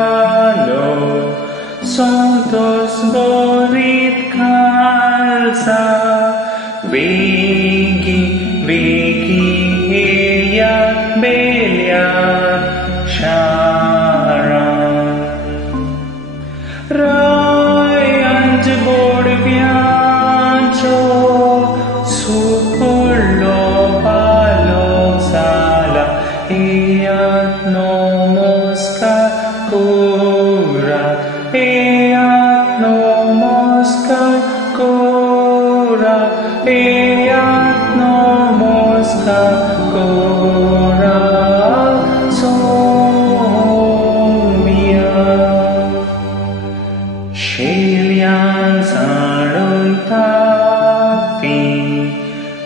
Bawatniano Santos Borit Kalsa Vegi Eyat Belia Shara Rai Anj Borviancho Supurlo Palok Sala Eyat Nomoskar Korat Eyat Nomoskar Korat Eyat Nomoskar Korat Somya Shelian Sarung Tati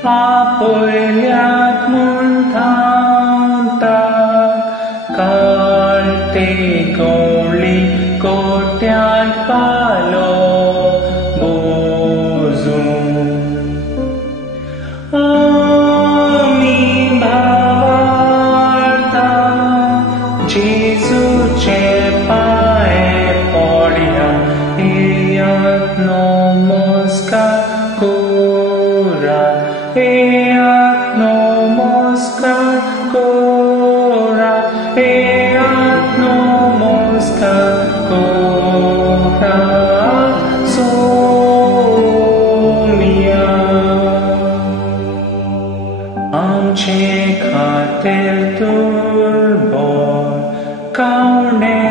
Apoyat Muntanta Karte Goli Kotyat Palo Bozum Amin Bhavarta Jesu Chepae Podia Eyat Nomoskar Korat Eyat Nomoskar Korat Eyat Nomoskar Korat Somya Amche Khater Turbor Kaune